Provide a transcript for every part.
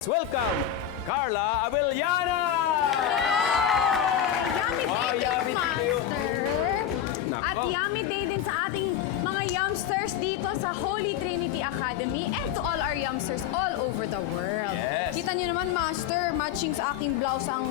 Welcome, Carla Abellana! Yummy Oh, day, yummy day. Master! Nako. At yummy day din sa ating mga yumsters dito sa Holy Trinity Academy and to all our yumsters all over the world. Yes. Kita niyo naman, Master, matching sa aking blouse ang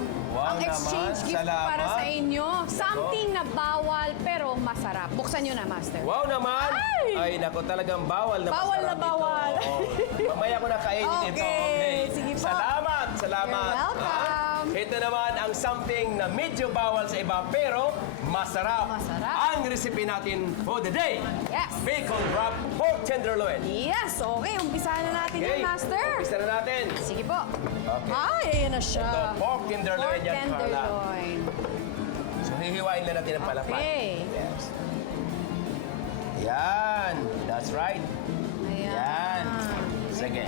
exchange naman. gift Salamat. para sa inyo. Something na bawal pero masarap. Buksan niyo na, Master. Wow naman! Ay, nako, talagang bawal na Bawal na masarap bawal. ito. Oo. Mamaya ko na kainin ito. Okay. Sige po. Salamat! Salamat! You're welcome. Ito naman ang something na medyo bawal sa iba pero masarap. Masarap. Ang recipe natin for the day. Yes. Bacon wrap pork tenderloin. Yes, okay. Umpisahan na natin yan, Master. Umpisa na natin. Sige po. Okay. Ay, ayan na siya. Ito, pork tenderloin Pork yan, Carla. tenderloin. So, hihiwain na natin ang palapag. Okay. Yes. Yan. That's right. Ayan. Yan. Sige.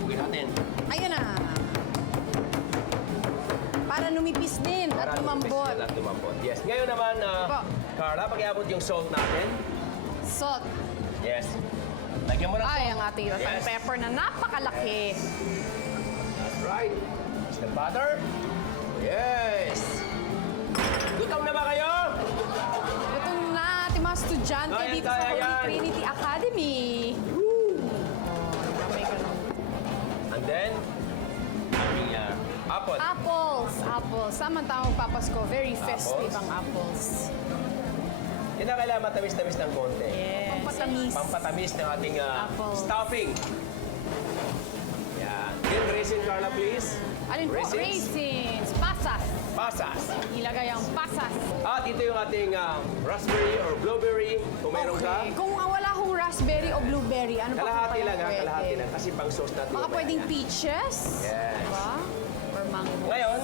Huwin natin. Ayan na. Para numipis din at lumambot. At lumambot. Yes. Ngayon naman, Po. Carla, pag-iabot yung salt natin. Salt. Yes. Lagyan mo na Ay, salt. ang ating Yes. pepper na napakalaki. That's right. Is the butter? Yes. Gutom na ba kayo? Ito na, ating mga estudyante Kaya, dito sa kaya Holy yan. Trinity Academy. May ganun. And then, aming apple. Apples. Apples. Samantang magpapasko, very festive ang apples. Hindi na kailangan matamis-tamis ng konti. Yes. Pampatamis. Pampatamis ng ating Apples. stuffing. Yan. Then raisin, Carla, please. Alin po? Raisins. Pasas. Pasas. Ilagay ang pasas. At ito yung ating raspberry or blueberry. Kung mayroon ka. Okay. Kung wala akong raspberry o blueberry, ano pa Kalahati kung lang ha, pwede? kalahati lang. Kasi pang sauce natin. Baka mamaya pwedeng yan. peaches? Yes. Diba? Or mango. Ngayon,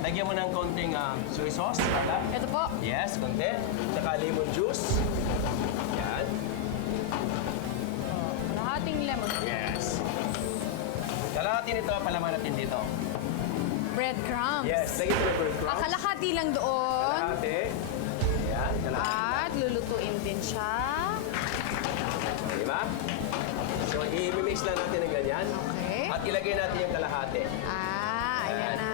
lagyan mo ng konting soy sauce. Carla. Ito po. Yes, konti. Tsaka lemon juice. Yan. Kalahating lemon. Yes. Kalahati nito, palaman natin dito. Breadcrumbs. Yes, lagyan mo ng breadcrumbs. Kalahati lang doon. Kalahati. Yan, kalahati. At lulutuin din siya. Di ba? So, i-mix lang natin ng ganyan. Okay. At ilagay natin yung kalahati. Ayan na.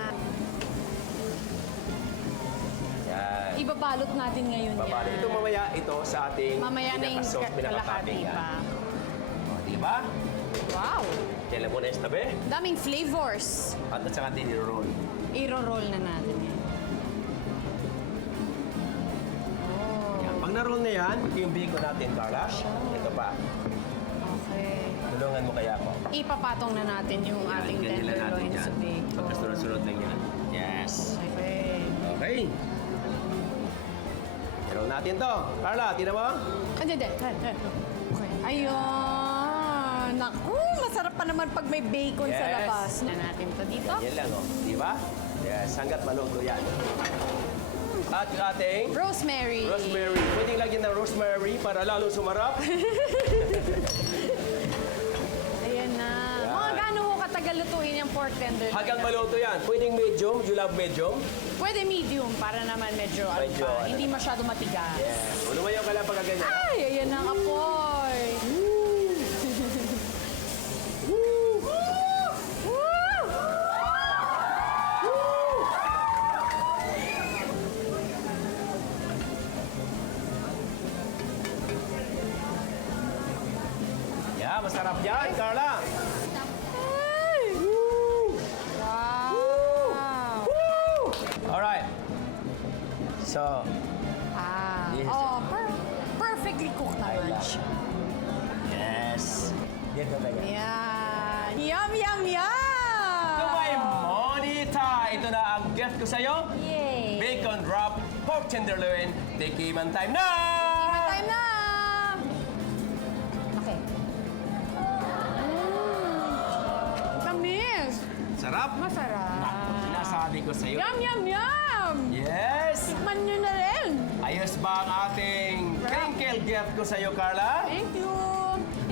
Yan. Ibabalot natin ngayon Babali. yan. Ito mamaya, ito sa ating Mamaya na yung pinaka-sauce, kalahati pinaka-topping, yan. pa. O, di ba? Wow. Kailan mo na yung tabi. Daming flavors. At saka din i-roll. I-roll na natin yan. Yan. Pag na-roll na yan, ito yung bacon natin, Carla. Ito pa. Okay. Tulungan mo kaya ako. Ipapatong na natin yung ating Ganyan lang natin tenderloin yan. sa bacon. Pagkasunod-sunod lang yan. Yes. Okay. Okay. I-roll natin to. Carla, tinan mo. Hindi. Okay. Ayun. Naku, masarap pa naman pag may bacon sa Yes. labas. Na natin to dito. Yan lang, oh. Di ba? Yes, hanggat maluto yan. At yung ating Rosemary. rosemary. Pwedeng lagyan ng rosemary para lalo sumarap. Ayan na. Yan. Mga gaano ho katagal lutuin yung pork tenderloin? Hanggang maluto yan. Pwedeng medium. You love medium? Pwede medium para naman medyo, Medyo, ano pa, hindi masyado matigas. Yes. Lumayaw ka lang pagka ganyan. Ay, ayan na ang apoy. Yeah, masarap yan, Carla. Wow. Alright. So, Yes. Perfectly cooked naman siya. yes. Dito tayo. Yan. Yum, yum, yum! Ito may monita. Ito na ang gift ko sa'yo. Yay! Bacon wrap pork tenderloin. Tikiman time na! Time na! Okay. Tamis! Sarap. Masarap. Sinasabi ko sa'yo. Yum, yum, yum! Yes! Tikman nyo na rin! Ayos ba ang ating crinkle gift ko sa'yo, Carla? Thank you!